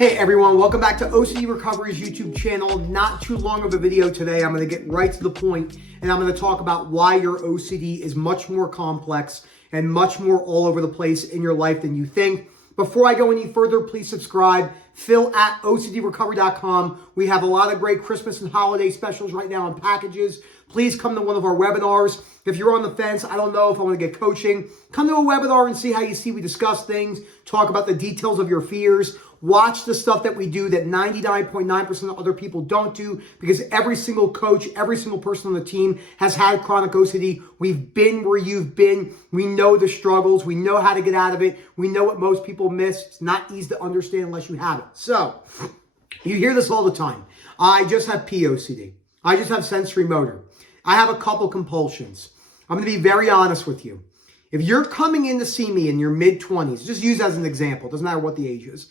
Hey everyone, welcome back to OCD Recovery's YouTube channel. Not too long of a video today. I'm going to get right to the point and I'm going to talk about why your OCD is much more complex and much more all over the place in your life than you think. Before I go any further, please subscribe. Phil at OCDrecovery.com. We have a lot of great Christmas and holiday specials right now on packages. Please come to one of our webinars. If you're on the fence, I don't know if I want to get coaching, come to a webinar and see how you see we discuss things, talk about the details of your fears. Watch the stuff that we do that 99.9% of other people don't do, because every single coach, every single person on the team has had chronic OCD. We've been where you've been. We know the struggles. We know how to get out of it. We know what most people miss. It's not easy to understand unless you have it. So you hear this all the time. I just have POCD. I just have sensory motor. I have a couple compulsions. I'm going to be very honest with you. If you're coming in to see me in your mid-20s, just use as an example, doesn't matter what the age is,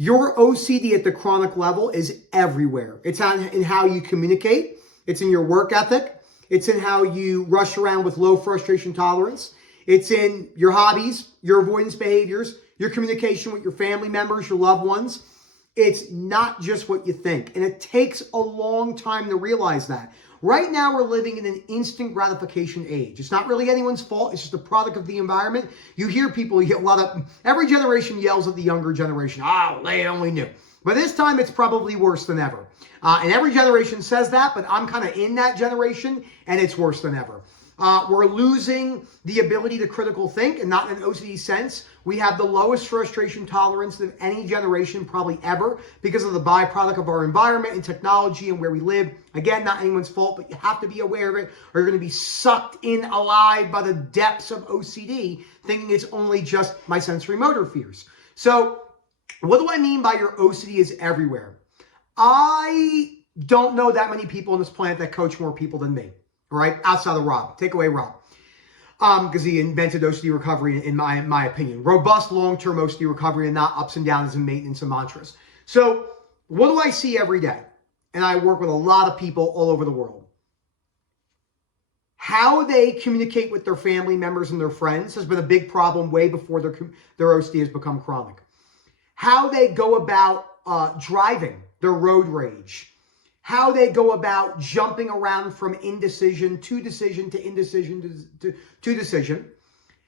your OCD at the chronic level is everywhere. It's in how you communicate. It's in your work ethic. It's in how you rush around with low frustration tolerance. It's in your hobbies, your avoidance behaviors, your communication with your family members, your loved ones. It's not just what you think. And it takes a long time to realize that. Right now, we're living in an instant gratification age. It's not really anyone's fault. It's just a product of the environment. You hear people, you get a lot of, every generation yells at the younger generation, oh, they only knew. But this time, it's probably worse than ever. And every generation says that, but I'm kind of in that generation, and it's worse than ever. We're losing the ability to critical think, and not in an OCD sense. We have the lowest frustration tolerance of any generation probably ever, because of the byproduct of our environment and technology and where we live. Again, not anyone's fault, but you have to be aware of it, or you're going to be sucked in alive by the depths of OCD, thinking it's only just my sensory motor fears. So what do I mean by your OCD is everywhere? I don't know that many people on this planet that coach more people than me. All right, outside of Rob. Take away Rob. Because he invented OCD recovery, in my opinion. Robust, long-term OCD recovery and not ups and downs and maintenance and mantras. So what do I see every day? And I work with a lot of people all over the world. How they communicate with their family members and their friends has been a big problem way before their OCD has become chronic. How they go about driving, their road rage. How they go about jumping around from indecision to decision to indecision to decision.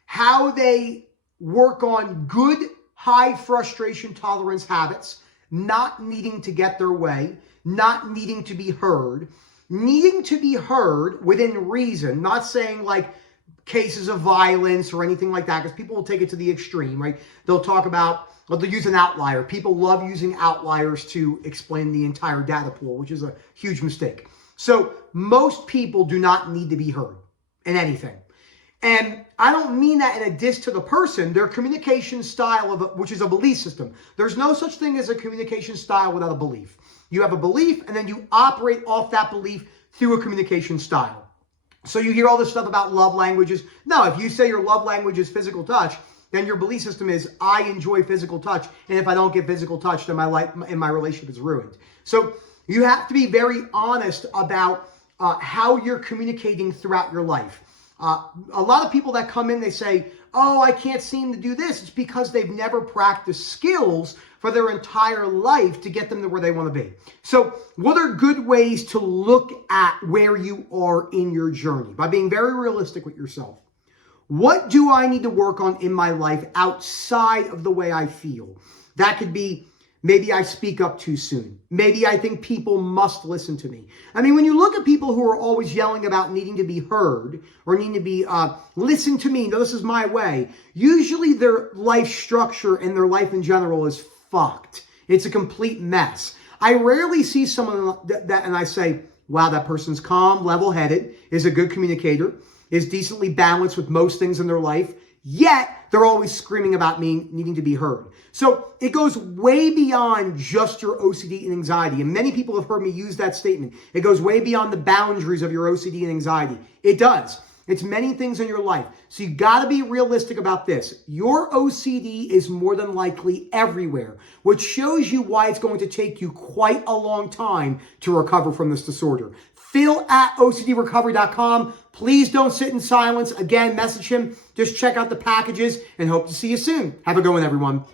How they work on good, high frustration tolerance habits, not needing to get their way, not needing to be heard within reason, not saying like cases of violence or anything like that, because people will take it to the extreme, right? They'll talk about, well, they'll use an outlier. People love using outliers to explain the entire data pool, which is a huge mistake. So most people do not need to be heard in anything. And I don't mean that in a diss to the person, their communication style, which is a belief system. There's no such thing as a communication style without a belief. You have a belief and then you operate off that belief through a communication style. So you hear all this stuff about love languages. No, if you say your love language is physical touch, then your belief system is, I enjoy physical touch, and if I don't get physical touch, then my life and my relationship is ruined. So you have to be very honest about how you're communicating throughout your life. A lot of people that come in, they say, oh, I can't seem to do this. It's because they've never practiced skills for their entire life to get them to where they want to be. So what are good ways to look at where you are in your journey? By being very realistic with yourself. What do I need to work on in my life outside of the way I feel? That could be, maybe I speak up too soon. Maybe I think people must listen to me. I mean, when you look at people who are always yelling about needing to be heard or needing to be, listen to me, no, this is my way. Usually their life structure and their life in general is fucked. It's a complete mess. I rarely see someone that and I say, wow, that person's calm, level-headed, is a good communicator, is decently balanced with most things in their life, yet they're always screaming about me needing to be heard. So it goes way beyond just your OCD and anxiety. And many people have heard me use that statement. It goes way beyond the boundaries of your OCD and anxiety. It does. It's many things in your life. So you got to be realistic about this. Your OCD is more than likely everywhere, which shows you why it's going to take you quite a long time to recover from this disorder. Phil at OCDrecovery.com. Please don't sit in silence. Again, message him. Just check out the packages and hope to see you soon. Have a good one, everyone.